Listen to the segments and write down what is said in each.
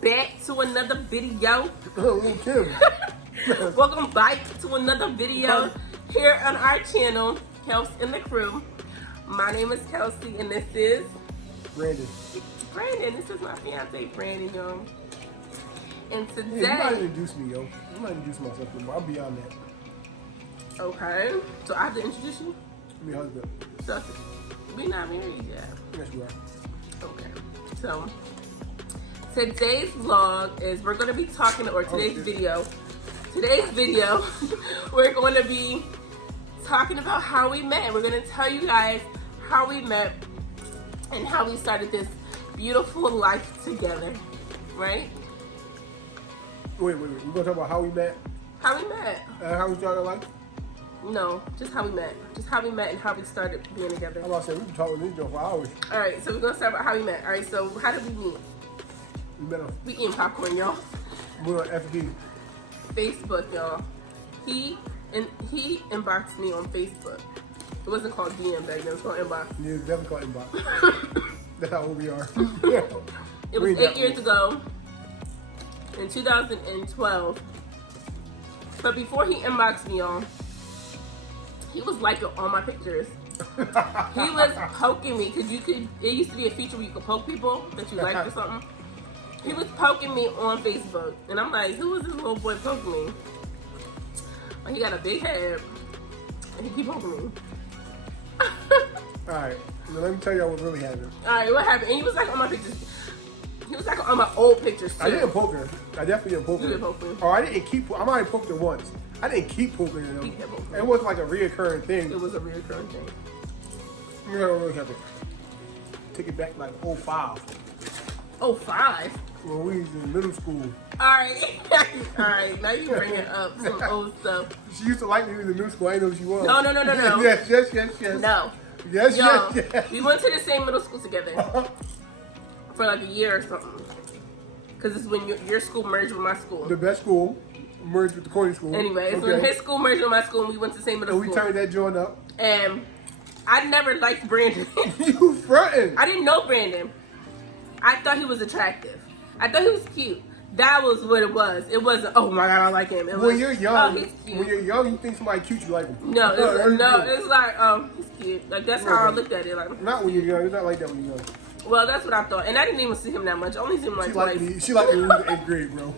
back to another video. Kim. Welcome back to another video here on our channel, Kelsey and the Crew. My name is Kelsey and this is Brandon. This is my fiance, Brandon, y'all. And today, Hey, you might introduce me, yo. You might introduce myself, but I'll be on that. okay, so I have to introduce you. Me husband. So we're not married yet. Yes, you are. Okay, so today's vlog is we're going to be talking, or today's video, we're going to be talking about how we met. We're going to tell you guys how we met and how we started this beautiful life together, right? Wait. We're going to talk about how we met? How we met. How we started life? No, just how we met. Just how we met and how we started being together. I'm about to say, we've been talking this for hours. Alright, so we're going to start about how we met. Alright, so how did we meet? We met on, We eating popcorn, y'all. we were on FB. Facebook, y'all. He inboxed me on Facebook. It wasn't called DM back then, it was called inbox. Yeah, definitely called inbox. That's how old we are. It was 8 years ago, in 2012. But before he inboxed me, y'all, he was liking all my pictures. He was poking me, because it used to be a feature where you could poke people that you liked or something. He was poking me on Facebook, and I'm like, who is this little boy poking me? Like, he got a big head, and he keep poking me. Alright, now let me tell y'all what really happened. Alright, what happened? And he was like on my pictures. He was like on my old pictures too. I didn't poke her. I definitely didn't poke her. You didn't poke me. Or I didn't keep, I might have poked her once. I didn't keep poking her. He kept poking me. It wasn't like a reoccurring thing. It was a reoccurring thing. You know what really happened? Take it back like 05. Oh, 5. When we was in middle school. Alright. Alright, now you bringing up some old stuff. She used to like me in the middle school. I didn't know who she was. No. Yes. No. Yes. Yo, we went to the same middle school together for like a year or something. Because it's when your school merged with my school. The best school merged with the corny school. Anyway, it's when his school merged with my school and we went to the same middle and school. we turned that joint up. And I never liked Brandon. You frontin'. I didn't know Brandon. I thought he was attractive. I thought he was cute. That was what it was. It wasn't, oh my God, I like him. It was, When you're young, oh, he's cute. when you're young, you think somebody cute, you like him. No, it's like, oh, he's cute. Like, that's how I looked at it. Like, Not when you're young. It's not like that when you're young. well, that's what I thought. And I didn't even see him that much. I only seen him like twice. She liked me when we were in 8th grade, bro.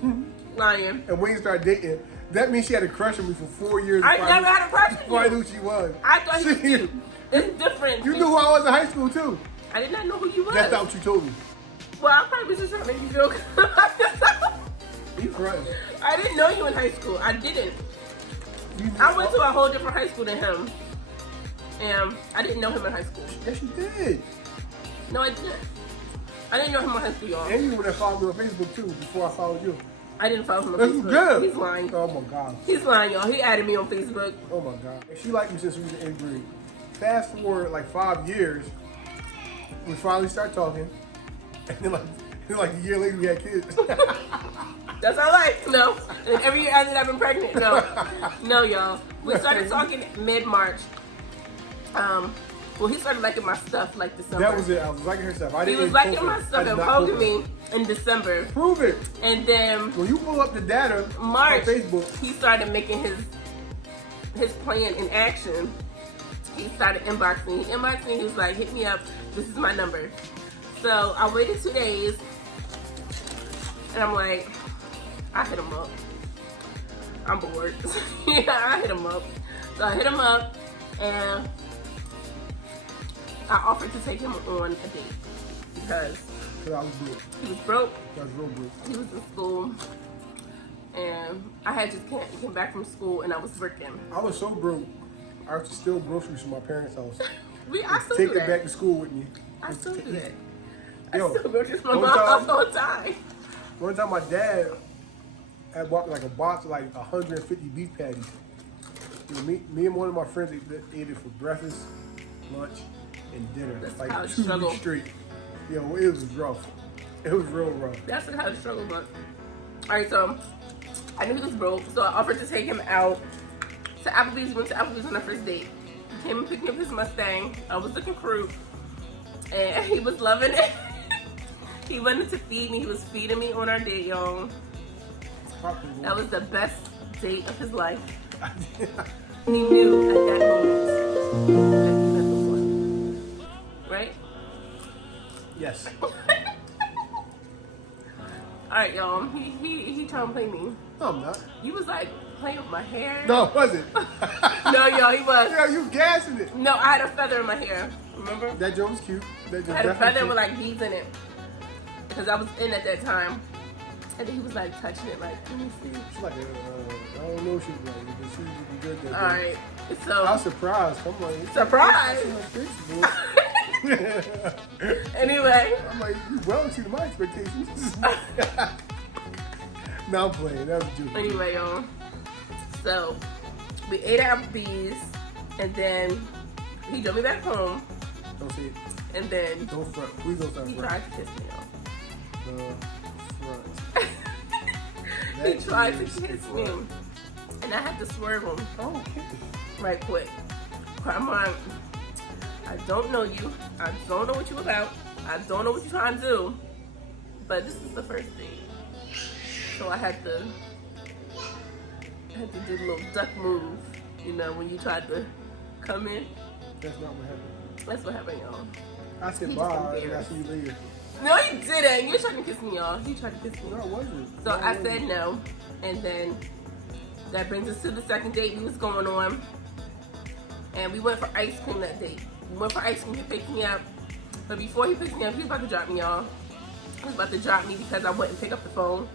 Lying. And when you started dating, that means she had a crush on me for 4 years. I never had a crush before on I you. knew who she was. I thought he was cute. It's different. You knew who I was in high school, too. I did not know who you was. That's not what you told me. Well, I probably was just trying to make you feel good. You frontin'. I didn't know you in high school. I didn't. You knew I went to a whole different high school than him. And I didn't know him in high school. Yes, you did. No, I didn't. I didn't know him in high school, y'all. And you would have followed me on Facebook, too, before I followed you. I didn't follow him on That's Facebook. good. He's lying. Oh, my God. He's lying, y'all. He added me on Facebook. Oh, my God. And she liked me since we was in 8th grade. Fast forward, like, 5 years, we finally start talking. And then, like a year later, we had kids. That's our life. No. And every year after that, I've been pregnant. No. No, y'all. We started talking mid-March. Well, he started liking my stuff like December. That was it. I was liking her stuff. He was liking my stuff and poking me in December. Prove it. And then When you pull up the data March, on Facebook, he started making his plan in action. He started inboxing. He inboxed me. He was like, hit me up. This is my number. So I waited 2 days. And I'm like, I hit him up. I'm bored. Yeah, I hit him up. So I hit him up and I offered to take him on a date because I was broke. he was broke. I was real broke. He was in school and I had just came back from school and I was working. I was so broke. I used to steal groceries from my parents' house. I still Take do it that. back to school with me. I still do that. Yo, I still go to my one mom's time- house all the time. One time my dad had bought me like a box of like 150 beef patties. You know, me and one of my friends ate it for breakfast, lunch, and dinner. That's like how I 2 struggle. weeks straight. Yo, it was rough. It was real rough. That's how the struggle was. Alright, so I knew he was broke, so I offered to take him out to Applebee's. We went to Applebee's on our first date. He came and picked me up his Mustang. I was looking crude. And he was loving it. He wanted to feed me. He was feeding me on our date, y'all. That was the best date of his life. He knew at that moment. Right? Yes. Alright, y'all. He trying to play me. No, I'm not. You was like playing with my hair. No, it wasn't. No, y'all, he was. Yeah, you gassing it. No, I had a feather in my hair. Remember? That joke was cute. That I had a feather with like beads in it. Because I was in at that time. And then he was like touching it like, let me see. She's like, I don't know what she was like, but she would be good that Alright, so. I was surprised. I'm like, Surprised? Anyway. I'm like, you well exceeded my expectations. No, I'm playing. That was a joke. Anyway, y'all. So, we ate our bees, and then he drove me back home, Don't say it. and then Don't front. Please don't start he front. tried to kiss me, y'all. The front. He That tried to is the kiss me, front. and I had to swerve him Oh, okay. right quick. I'm like, I don't know you. I don't know what you about. I don't know what you're trying to do. But this is the first date. So I had to do the little duck move, you know, when you tried to come in. That's not what happened. That's what happened, y'all. I said He bye, just and I embarrassed. see you later. No, he didn't. You were trying to kiss me, y'all. He tried to kiss me. No, it wasn't. So No, I it said wasn't. no. And then that brings us to the second date we was going on. And we went for ice cream that date. We went for ice cream. He picked me up. But before he picked me up, he was about to drop me, y'all. He was about to drop me because I wouldn't pick up the phone.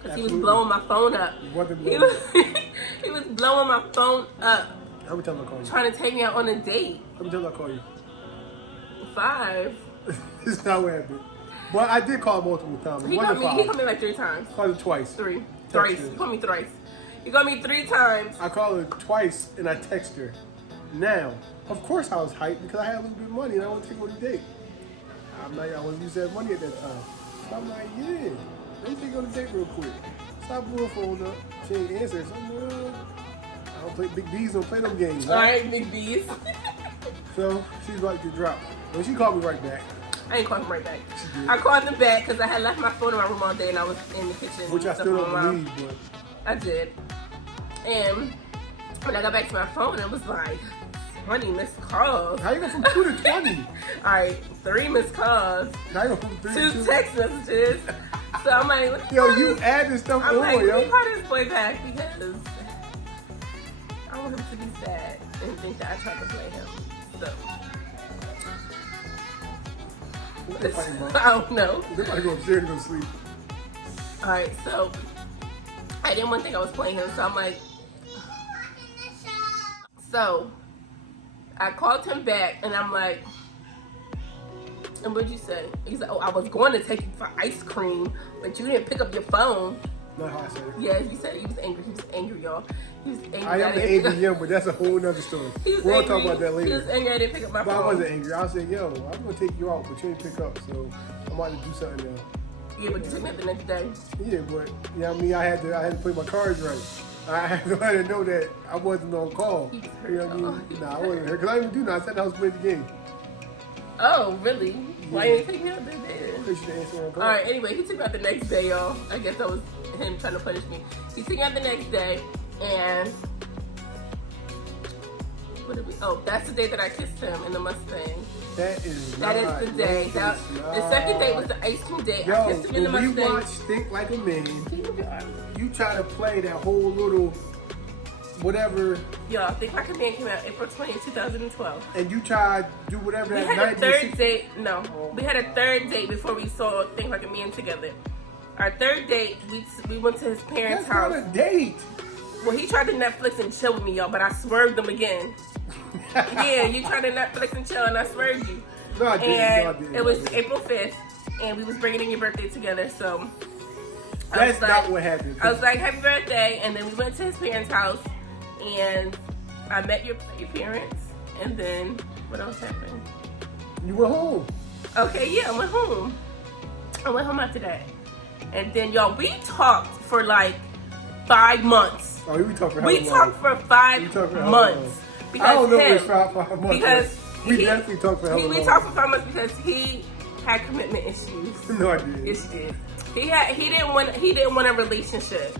Because he was Absolutely. blowing my phone up. You wasn't He blowing was, he was blowing my phone up. How many times I call you? Trying to take me out on a date. How many times I call you? 5. It's not what happened. But I did call multiple times. It He wasn't called me 5. like 3 times. I called her twice. 3. Text Thrice. her. He called me thrice. He called me 3 times. I called her twice and I text her. Now, of course I was hyped because I had a little bit of money and I want to take her on a date. I'm like, I want to use that money at that time. So I'm like, yeah, let me take her on a date real quick. So I blew her phone up. She ain't answered. So I'm like, I don't play big B's, don't play them games. Right? Alright, big B's. So she's like to drop. Well, she called me right back. I ain't called him right back. She did. I called him back because I had left my phone in my room all day and I was in the kitchen. Which I stuff still on my don't mouth. believe, but I did. And when I got back to my phone, it was like 20 missed calls. how you go from 2 to 20? Alright, 3 missed calls. How you go from 3 to 2 2? text messages. So I'm like, let me Yo, call you this- add this stuff I'm on, like, let me yo. call this boy back because I want him to be sad and think that I tried to play him. So What they fighting about? I don't know. They're about to go upstairs and go to sleep. Alright, so I didn't want to think I was playing him, so I'm like, so I called him back and I'm like, and what'd you say? He said, oh, I was going to take you for ice cream, but you didn't pick up your phone. Not how I said it. Yeah, he said he was angry. He was angry, y'all. He was angry. I am the didn't pick up- ABM, but that's a whole nother story. He was We'll angry. talk about that He later. was angry I didn't pick up my But I phone. wasn't angry. I said, yo, I'm gonna take you out, but you didn't pick up, so I'm about to do something now. Yeah, but you took me out the next day. Yeah, but you know what I mean, I had to play my cards right. I had to let her know that I wasn't on call. He was hurt, You know what I y'all. mean? Nah, I wasn't hurt. Cause I didn't even do nothing. I said I was playing the game. Oh, really? Why Yeah. you didn't take me out that day? They should answer on call. Alright, anyway, he took me out the next day, y'all. I guess that was him trying to punish me. He took me out the next day, and what did we? Oh, that's the day that I kissed him in the Mustang. That is That not. is the day. No, That, it's the second day was not. the ice cream day. I Yo, kissed him in the when we Mustang. watch Think Like a Man, Can you look at- you try to play that whole little whatever, Y'all, Think Like a Man came out April 20th, 2012. and you try to do whatever We that had night. a third date. No, we had a third date before we saw Think Like a Man together. Our third date, we went to his parents' That's not house. a date. Well, he tried to Netflix and chill with me, y'all, but I swerved him again. Yeah, you tried to Netflix and chill, and I swerved you. No, I didn't. And No, I didn't. it was No, I didn't. April 5th, and we was bringing in your birthday together, so. I That's was not like- what happened. I was like, happy birthday, and then we went to his parents' house, and I met your parents, and then what else happened? You went home. Okay, yeah, I went home. I went home after that. And then, y'all, we talked for like 5 months. Oh, we talked for how We long? talked for 5 We talked for how months. long? Because I don't know if him, it's 5 months. because but we he- definitely talked for how long. we talked for 5 months because he had commitment issues. No, I didn't. Yes, you did. He didn't want a relationship,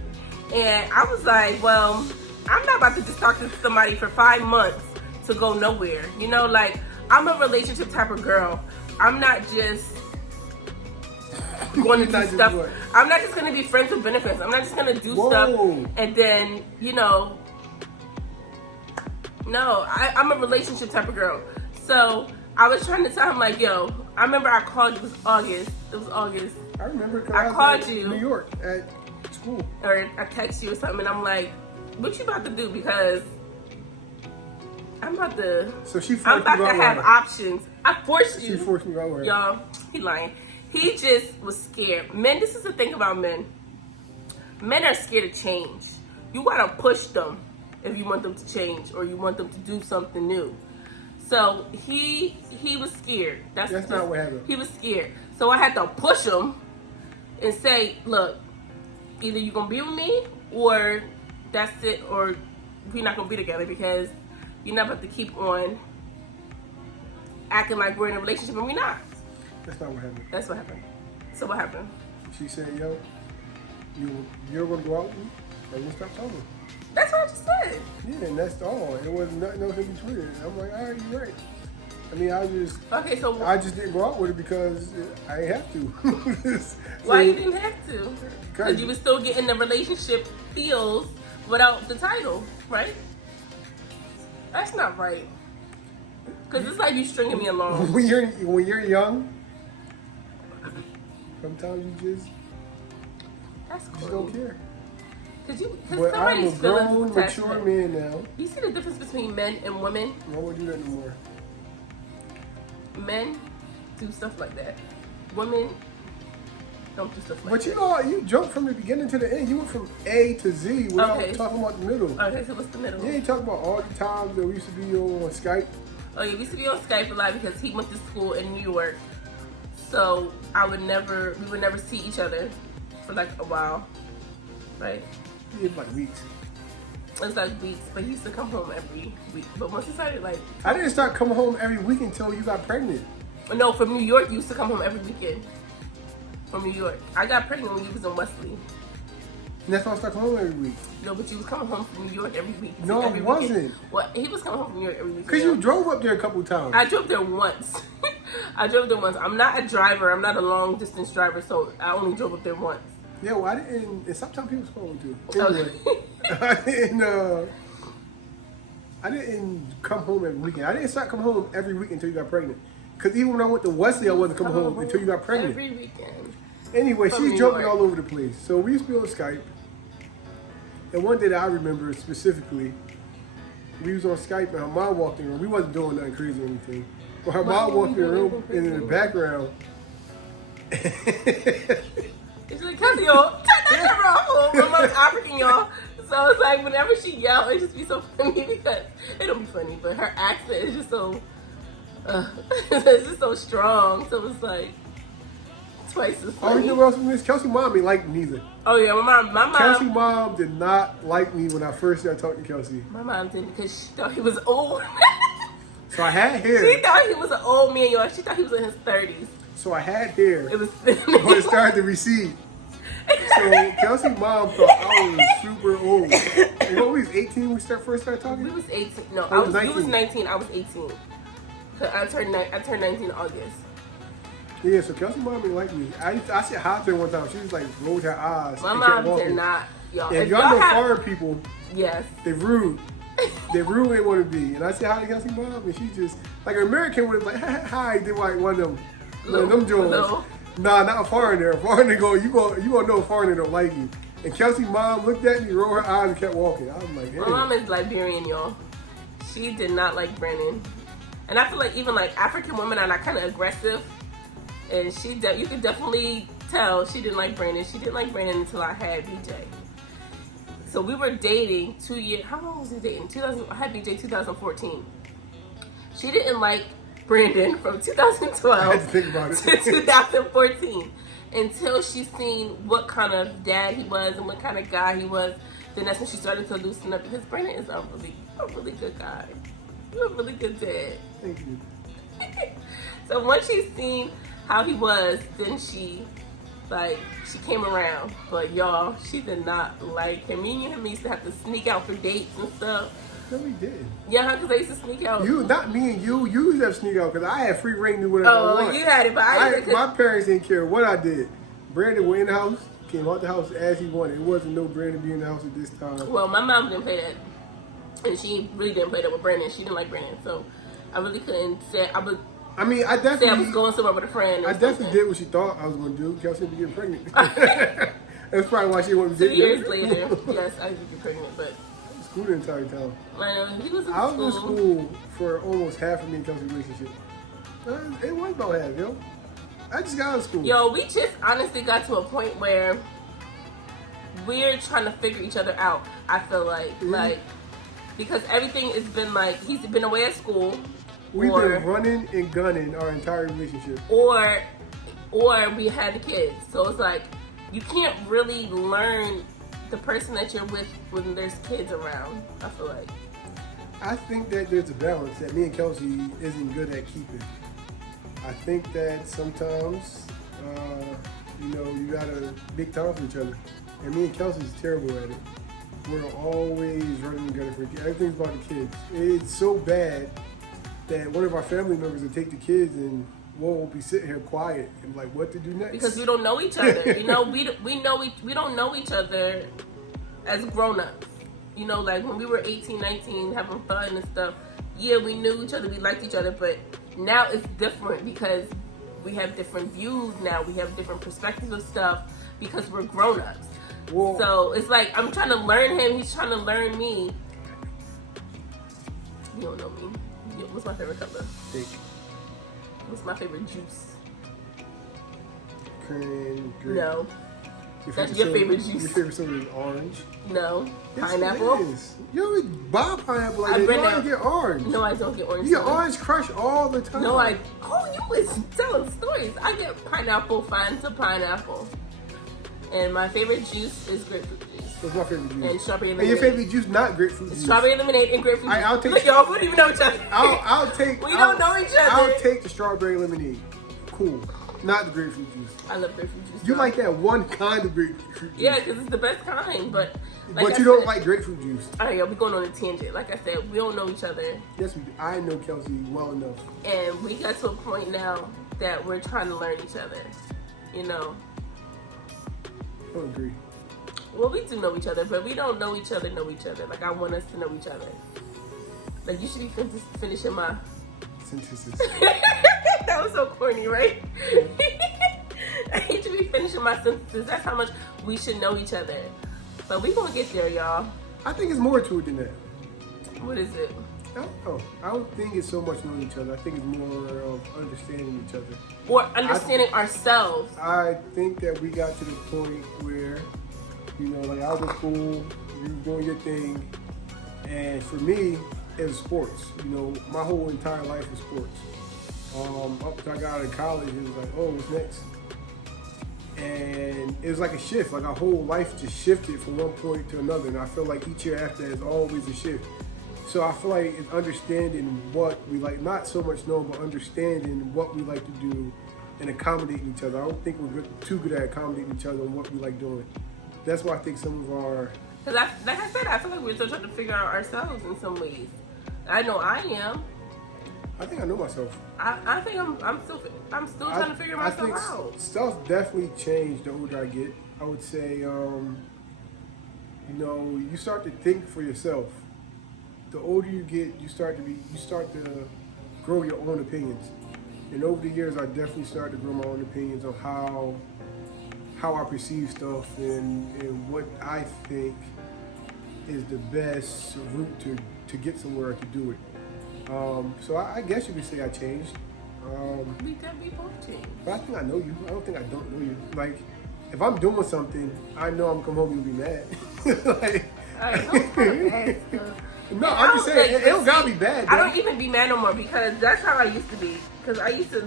and I was like, well, I'm not about to just talk to somebody for 5 months to go nowhere. You know, like, I'm a relationship type of girl. I'm not just going to do stuff. I'm not just going to be friends with benefits. I'm not just going to do stuff and then, you know. No, I'm a relationship type of girl. So I was trying to tell him, like, yo, I remember I called you. It was August. I remember. I called you. New York at school. Or I text you or something, and I'm like, what you about to do? Because I'm about to. So I'm about to have options. I forced you. She forced me out. Y'all, he lying. He just was scared. Men, this is the thing about men. Men are scared of change. You gotta push them if you want them to change or you want them to do something new. So he was scared. That's not what happened. He was scared. So I had to push him and say, look, either you're gonna be with me or that's it, or we're not gonna be together because you're not about to keep on acting like we're in a relationship and we're not. That's not what happened. That's what happened. So what happened? She said, yo, you're gonna go out with me and we'll stop talking. That's what I just said. Yeah, and that's all. It wasn't nothing else in between. I'm like, all right, you're right. I mean, I just didn't go out with her because I didn't have to. So, why you didn't have to? Because you were still getting the relationship feels without the title, right? That's not right. Because it's like you stringing me along. When you're young, sometimes you just don't care. But I'm a grown, mature man now. You see the difference between men and women? I won't do that no more. Men do stuff like that. Women don't do stuff like but that. But you jumped from the beginning to the end. You went from A to Z without talking about the middle. Okay, so what's the middle? You ain't talking about all the times that we used to be on Skype. Oh, yeah, we used to be on Skype a lot because he went to school in New York. So we would never see each other for like a while, right? It was like weeks. It was like weeks, but he used to come home every week. But once he started like... I didn't start coming home every week until you got pregnant. No, from New York, you used to come home every weekend. From New York. I got pregnant when you was in Wesley. And that's why I started coming home every week. No, but you was coming home from New York every week. No, I wasn't. Well, he was coming home from New York every week. Because you drove up there a couple times. I drove there once. I'm not a driver. I'm not a long distance driver, so I only drove up there once. Yeah, well, I didn't. And sometimes people spoke to. Anyway, I didn't come home every weekend. I didn't start coming home every week until you got pregnant. Because even when I went to Wesley, I wasn't coming home until you got pregnant. Every weekend. Anyway, she's jumping all over the place. So we used to be on Skype. And one day that I remember specifically, we was on Skype and her mom walked in the room. We wasn't doing nothing crazy or anything. But her mom walked in the room and in the background. She's like, Cassie, y'all, turn that camera off. My mom's African, y'all. So it's like whenever she yells, it just be so funny because it don't be funny, but her accent is just so, it's just so strong. So it's like twice as funny. Oh, you know what else Miss Kelsey mom ain't like me neither. Oh yeah, my mom. Kelsey mom did not like me when I first started talking to Kelsey. My mom didn't because she thought he was old. So I had hair. She thought he was an old man, y'all. She thought he was in his 30s. So I had hair. It was but it started to recede. So Kelsey mom thought I was super old. And what, we was 18 when we first started talking? We was 18. No, I was 19. You was 19. I was 18. I turned 19 in August. Yeah, so Kelsey mom didn't like me. I said hi to her one time. She was like, rolled her eyes. My mom did not. Y'all. If y'all know foreign people, yes, they rude. They rude when they want to be. And I said hi to Kelsey mom, and she just, like an American would have like, hi, did like one of them joints. Nah, not a foreigner. A foreigner you gonna know a foreigner don't like you. And Kelsey mom looked at me, rolled her eyes, and kept walking. I was like, hey. My mom is Liberian, y'all. She did not like Brandon. And I feel like even like African women are like kind of aggressive. And you could definitely tell she didn't like Brandon. She didn't like Brandon until I had BJ. So we were dating 2 years. How long was we dating? I had BJ 2014. She didn't like Brandon from 2012 to 2014 until she seen what kind of dad he was and what kind of guy he was. Then that's when she started to loosen up because Brandon is a really good guy. You're a really good dad. Thank you. So once she's seen how he was, then she came around. But y'all, she did not like him. Me and him used to have to sneak out for dates and stuff. No, we did. Yeah, because I used to sneak out. You, not me and you. You used to have to sneak out because I had free reign to do whatever I want. Oh, you had it, but my parents didn't care what I did. Brandon went in the house, came out the house as he wanted. It wasn't no Brandon being in the house at this time. Well, my mom didn't play that. And she really didn't play that with Brandon. She didn't like Brandon. So I really couldn't say, I definitely was going somewhere with a friend. I definitely did what she thought I was going to do. Kelsey would get pregnant. That's probably why she wanted to 2 years later, yes, I did get pregnant, but school the entire time. I know, he was in I was in school for almost half of me and Kelsey's relationship. It was about half, yo. I just got out of school. Yo, we just honestly got to a point where we're trying to figure each other out. I feel like because everything has been like he's been away at school. We've been running and gunning our entire relationship. Or we had the kids. So it's like you can't really learn the person that you're with when there's kids around. I feel like. I think that there's a balance that me and Kelsey isn't good at keeping. I think that sometimes, you gotta make time for each other. And me and Kelsey's terrible at it. We're always running together for kids. Everything's about the kids. It's so bad that one of our family members will take the kids and we'll be sitting here quiet and like, what to do next? Because we don't know each other. We don't know each other as grown-ups. Like when we were 18, 19, having fun and stuff, yeah, we knew each other, we liked each other, but now it's different because we have different views now. We have different perspectives of stuff because we're grown-ups. Well, so it's like I'm trying to learn him, he's trying to learn me. You don't know me. What's my favorite color? Thick. What's my favorite juice? Green. No. That's your favorite juice. Your favorite soda is orange? No. Yes, pineapple? It is. You always buy pineapple like that. You don't get orange. No, I don't get orange. You get Orange Crush all the time. No, you was telling stories. I get pineapple, Fanta pineapple. And my favorite juice is grapefruit juice. What's my favorite juice? And strawberry lemonade. And your favorite juice, not grapefruit juice. Strawberry lemonade and grapefruit juice. I'll take. Look, y'all, we don't even know each other. I'll take. We don't know each other. I'll take the strawberry lemonade. Cool. Not the grapefruit juice. I love grapefruit juice. You like that one kind of grapefruit juice. Yeah, because it's the best kind. But you don't like grapefruit juice. All right, y'all, we're going on a tangent. Like I said, we don't know each other. Yes, we do. I know Kelsey well enough. And we got to a point now that we're trying to learn each other. I don't agree. Well, we do know each other, but we don't know each other. Like, I want us to know each other. Like, you should be finishing my sentences. That was so corny, right? I need to be finishing my sentences. That's how much we should know each other. But we gonna get there, y'all. I think it's more to it than that. What is it? I don't know. I don't think it's so much knowing each other. I think it's more of understanding each other. Or understanding ourselves. I think that we got to the point where, like I was in school, you were doing your thing, and for me, it was sports. My whole entire life was sports. Up until I got out of college, it was like, oh, what's next? And it was like a shift. Like our whole life just shifted from one point to another. And I feel like each year after is always a shift. So I feel like it's understanding what we like, not so much knowing, but understanding what we like to do and accommodating each other. I don't think we're too good at accommodating each other and what we like doing. That's why I think some of our... Because like I said, I feel like we're still trying to figure out ourselves in some ways. I know I am. I think I know myself. I think I'm still trying to figure myself out. Stuff definitely changed the older I get. I would say, you start to think for yourself. The older you get, you start to grow your own opinions. And over the years, I definitely started to grow my own opinions on how I perceive stuff and what I think is the best route to get somewhere to do it. So I guess you could say I changed. We both changed. But I think I know you. I don't think I don't know you. Like, if I'm doing something, I know I'm come home and be mad. No, I'm just saying, it don't gotta be bad. I don't even be mad no more because that's how I used to be. Because I used to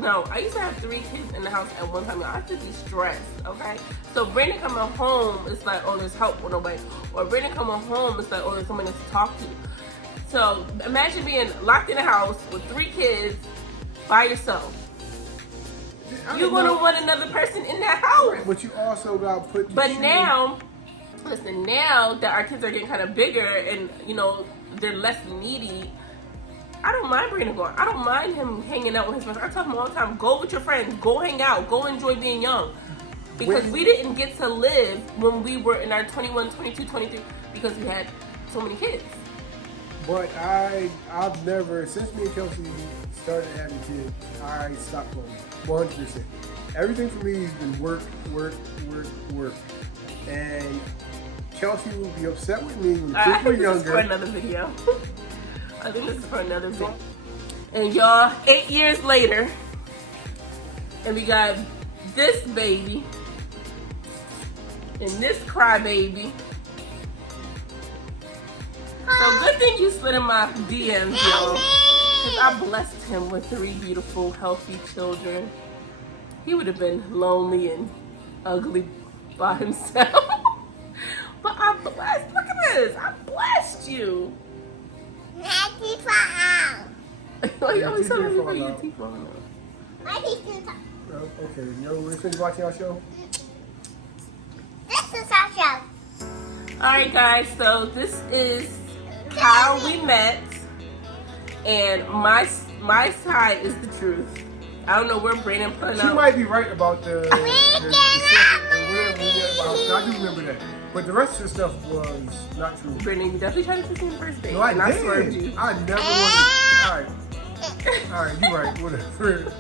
have 3 kids in the house at one time. I used to be stressed, okay? So Brandon coming home, it's like, oh, there's help with nobody. Or Brandon coming home, it's like, oh, there's someone to talk to. So imagine being locked in a house with 3 kids by yourself. You're gonna want another person in that house. But you also got put. But now, listen, now that our kids are getting kind of bigger and they're less needy, I don't mind Brandon going. I don't mind him hanging out with his friends. I tell him all the time, go with your friends, go hang out, go enjoy being young. Because we didn't get to live when we were in our 21, 22, 23 because we had so many kids. But I've never, since me and Kelsey started having kids, I stopped going 100%. Everything for me has been work. And Kelsey will be upset with me when the kids were younger. This is for another video. I think this is for another video. And y'all, 8 years later, and we got this baby and this crybaby. So good thing you slid in my DMs, y'all. Because I blessed him with 3 beautiful, healthy children. He would have been lonely and ugly by himself. But I'm blessed. Look at this. I blessed you. Why you always telling me about your teeth falling out? Okay, we're finished watching our show? This is our show. Alright guys, so this is how we met. And my side is the truth. I don't know where Brandon put it out. She might be right about the I do remember that. But the rest of the stuff was not true. Brandon, you definitely tried to kiss me in first date. No, I and did. I swerved you. I never wanted. Alright, you're right. Whatever.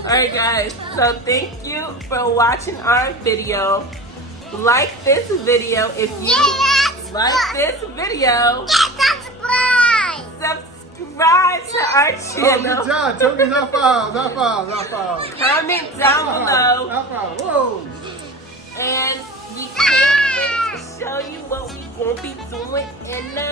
Alright guys, so thank you for watching our video. Like this video if you like this video. Subscribe to our channel. Oh, good job. Toby's high fives. Comment down below. High five. Whoa. And we can't wait to show you what we gonna be doing in the